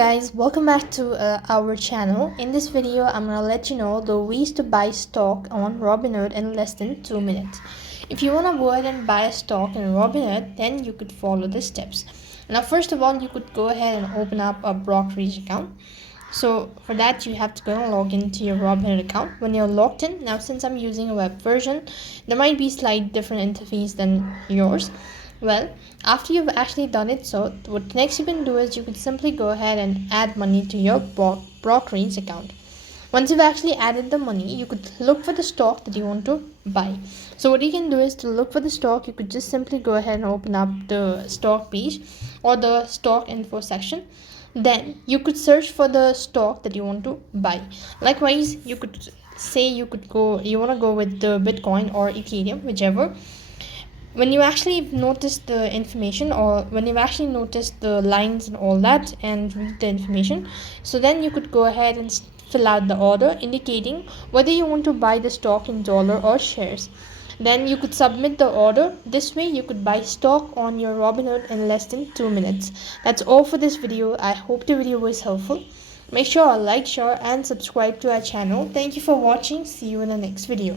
Guys, welcome back to our channel. In this video I'm gonna let you know the ways to buy stock on Robinhood in less than 2 minutes. If you want to go ahead and buy a stock in Robinhood, then you could follow the steps. Now first of all, you could go ahead and open up a brokerage account. So for that, you have to go and log into your Robinhood account. When you're logged in, now since I'm using a web version, there might be slight different interface than yours. Well, after you've actually done it, so what next you can do is you can simply go ahead and add money to your brokerage account. Once you've actually added the money, you could look for the stock that you want to buy. So what you can do is to look for the stock, you could just simply go ahead and open up the stock page or the stock info section. Then you could search for the stock that you want to buy. Likewise, you could say you want to go with the Bitcoin or Ethereum, whichever. When you actually notice the information, or when you've actually noticed the lines and all that and read the information, so then you could go ahead and fill out the order indicating whether you want to buy the stock in dollar or shares. Then you could submit the order. This way you could buy stock on your Robinhood in less than 2 minutes. That's all for this video. I hope the video was helpful. Make sure to like, share and subscribe to our channel. Thank you for watching. See you in the next video.